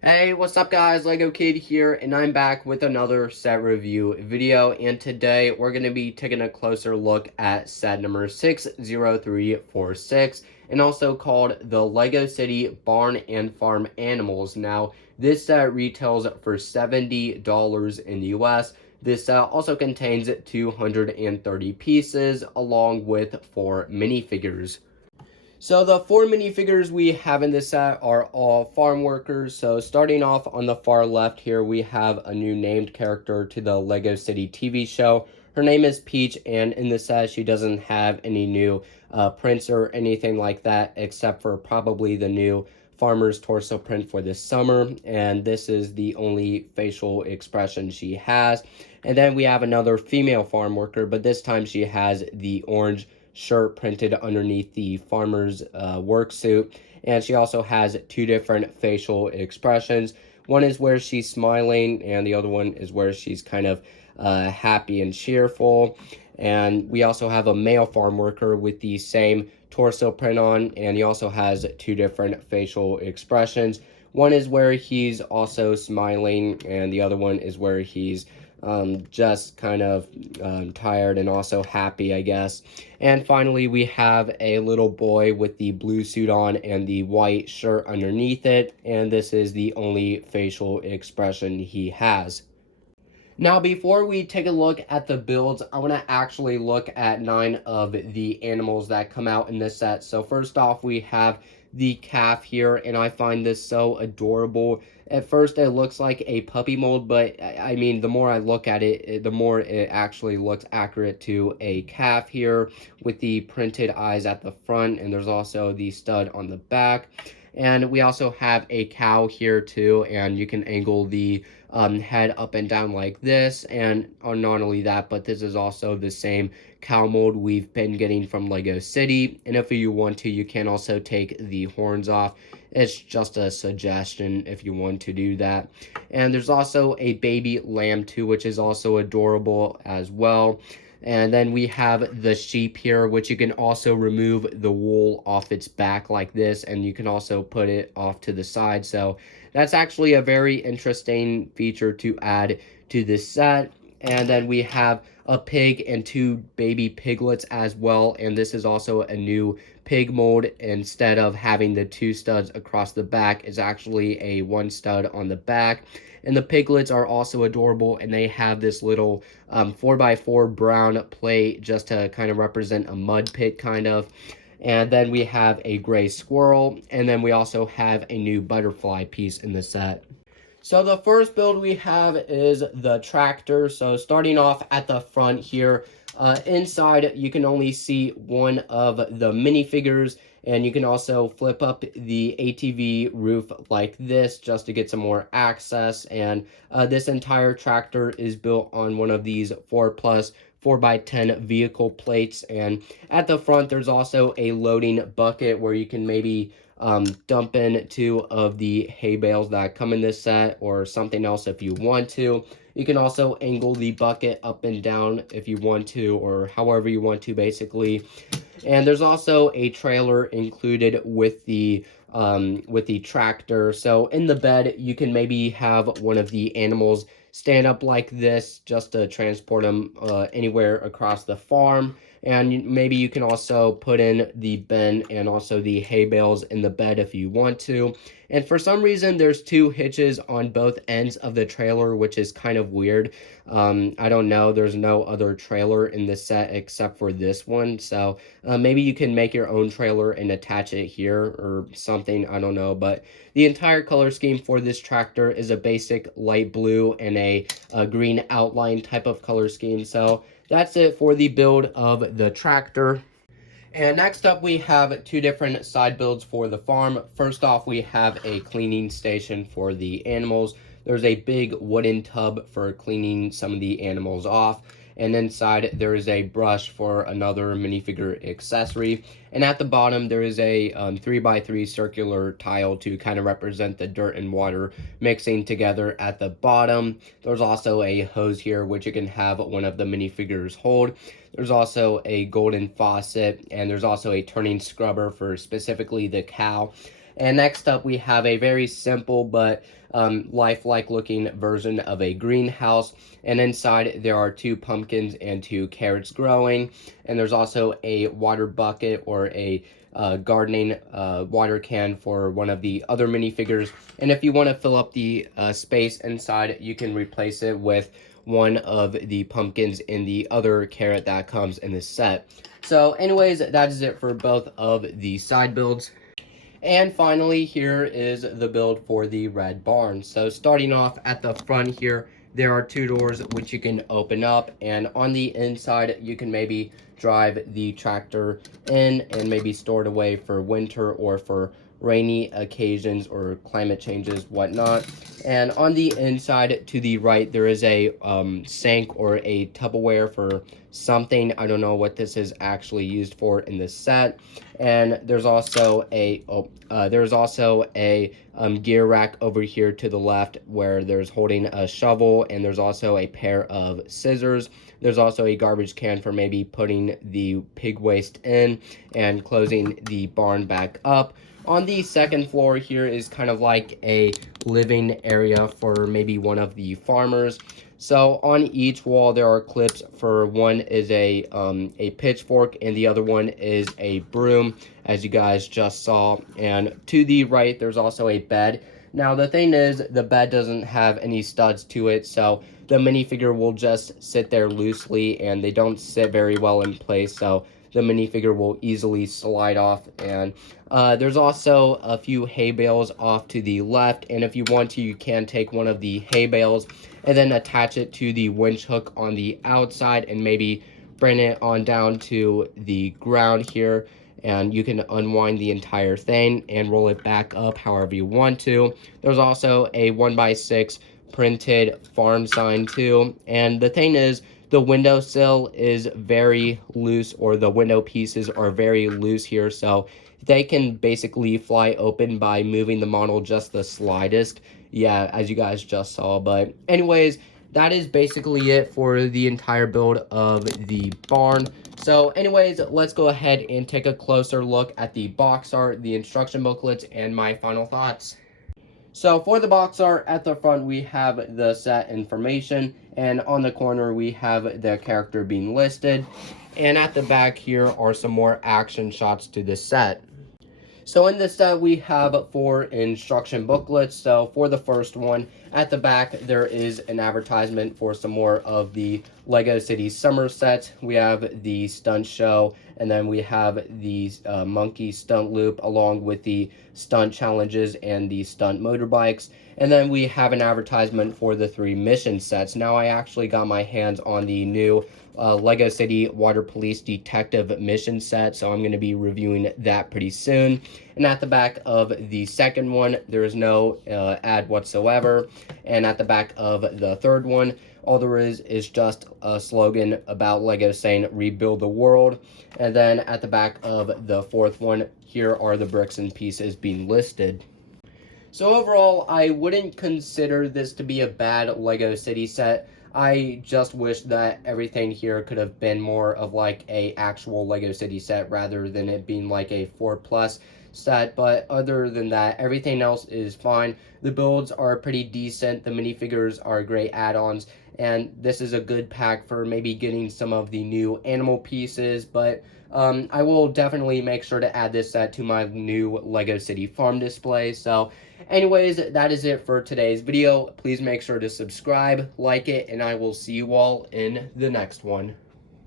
Hey, what's up guys? Lego Kid here, and I'm back with another set review video, and today we're going to be taking a closer look at set number 60346, and also called the Lego City Barn and Farm Animals. Now, this set retails for $70 in the US. This set also contains 230 pieces, along with 4 minifigures. So the 4 minifigures we have in this set are all farm workers. So starting off on the far left here, we have a new named character to the Lego City TV show. Her name is Peach, and in the set, she doesn't have any new prints or anything like that, except for probably the new farmer's torso print for this summer. And this is the only facial expression she has. And then we have another female farm worker, but this time she has the orange shirt printed underneath the farmer's work suit, and she also has 2 different facial expressions. One is where she's smiling, and the other one is where she's kind of happy and cheerful. And we also have a male farm worker with the same torso print on, and he also has 2 different facial expressions. One is where he's also smiling, and the other one is where he's just kind of tired and also happy, I guess. And finally, we have a little boy with the blue suit on and the white shirt underneath it, and this is the only facial expression he has. Now, before we take a look at the builds, I want to actually look at 9 of the animals that come out in this set. So first off, we have the calf here, and I find this so adorable. At first, it looks like a puppy mold, but I mean, the more I look at it, the more it actually looks accurate to a calf here, with the printed eyes at the front, and there's also the stud on the back. And we also have a cow here too, and you can angle the head up and down like this. And not only that, but this is also the same cow mold we've been getting from Lego City. And if you want to, you can also take the horns off. It's just a suggestion if you want to do that. And there's also a baby lamb too, which is also adorable as well. And then we have the sheep here, which you can also remove the wool off its back like this, and you can also put it off to the side. So that's actually a very interesting feature to add to this set. And then we have a pig and 2 baby piglets as well, and this is also a new pig mold. Instead of having the 2 studs across the back, it's actually a 1 stud on the back. And the piglets are also adorable, and they have this little 4x4 brown plate just to kind of represent a mud pit kind of. And then we have a gray squirrel, and then we also have a new butterfly piece in the set. So the first build we have is the tractor. So starting off at the front here, inside you can only see one of the minifigures, and you can also flip up the ATV roof like this just to get some more access. And this entire tractor is built on one of these 4+ 4x10 vehicle plates. And at the front, there's also a loading bucket where you can maybe dump in 2 of the hay bales that come in this set, or something else if you want to. You can also angle the bucket up and down if you want to, or however you want to, basically. And there's also a trailer included with the tractor. So in the bed, you can maybe have one of the animals stand up like this just to transport them anywhere across the farm. And maybe you can also put in the bin and also the hay bales in the bed if you want to. And for some reason, there's 2 hitches on both ends of the trailer, which is kind of weird. I don't know. There's no other trailer in the set except for this one. So maybe you can make your own trailer and attach it here or something. I don't know. But the entire color scheme for this tractor is a basic light blue and a green outline type of color scheme. So that's it for the build of the tractor. And next up, we have 2 different side builds for the farm. First off, we have a cleaning station for the animals. There's a big wooden tub for cleaning some of the animals off. And inside, there is a brush for another minifigure accessory. And at the bottom, there is a 3x3 circular tile to kind of represent the dirt and water mixing together at the bottom. There's also a hose here, which you can have one of the minifigures hold. There's also a golden faucet, and there's also a turning scrubber for specifically the cow. And next up, we have a very simple but lifelike looking version of a greenhouse. And inside, there are 2 pumpkins and 2 carrots growing. And there's also a water bucket or a gardening water can for one of the other minifigures. And if you want to fill up the space inside, you can replace it with one of the pumpkins in the other carrot that comes in this set. So anyways, that is it for both of the side builds. And finally, here is the build for the red barn. So starting off at the front here, there are 2 doors which you can open up, and on the inside you can maybe drive the tractor in and maybe store it away for winter or for rainy occasions or climate changes, whatnot. And on the inside to the right, there is a sink or a Tupperware for something. I don't know what this is actually used for in this set. And there's also a gear rack over here to the left where there's holding a shovel, and there's also a pair of scissors. There's also a garbage can for maybe putting the pig waste in and closing the barn back up. On the second floor here is kind of like a living area for maybe one of the farmers. So on each wall there are clips for one is a pitchfork and the other one is a broom, as you guys just saw. And to the right there's also a bed. Now the thing is, the bed doesn't have any studs to it, so the minifigure will just sit there loosely and they don't sit very well in place, so the minifigure will easily slide off. And there's also a few hay bales off to the left, and if you want to, you can take one of the hay bales and then attach it to the winch hook on the outside and maybe bring it on down to the ground here, and you can unwind the entire thing and roll it back up however you want to. There's also a 1x6 printed farm sign too, and the thing is, the windowsill is very loose, or the window pieces are very loose here, so they can basically fly open by moving the model just the slightest. Yeah, as you guys just saw. But anyways, that is basically it for the entire build of the barn. So anyways, let's go ahead and take a closer look at the box art, the instruction booklets, and my final thoughts. So for the box art, at the front we have the set information, and on the corner we have the character being listed, and at the back here are some more action shots to this set. So in this set we have 4 instruction booklets. So for the first one, at the back there is an advertisement for some more of the LEGO City Summer set. We have the stunt show, and then we have the monkey stunt loop along with the stunt challenges and the stunt motorbikes. And then we have an advertisement for the 3 mission sets. Now I actually got my hands on the new LEGO City Water Police Detective mission set, so I'm going to be reviewing that pretty soon. And at the back of the second one, there is no ad whatsoever. And at the back of the third one, all there is just a slogan about LEGO saying rebuild the world. And then at the back of the fourth one, here are the bricks and pieces being listed. So overall, I wouldn't consider this to be a bad LEGO City set. I just wish that everything here could have been more of like a actual LEGO City set rather than it being like a 4+ set. But other than that, everything else is fine. The builds are pretty decent. The minifigures are great add-ons, and this is a good pack for maybe getting some of the new animal pieces. But I will definitely make sure to add this set to my new LEGO City Farm display. So anyways, that is it for today's video. Please make sure to subscribe, like it, and I will see you all in the next one.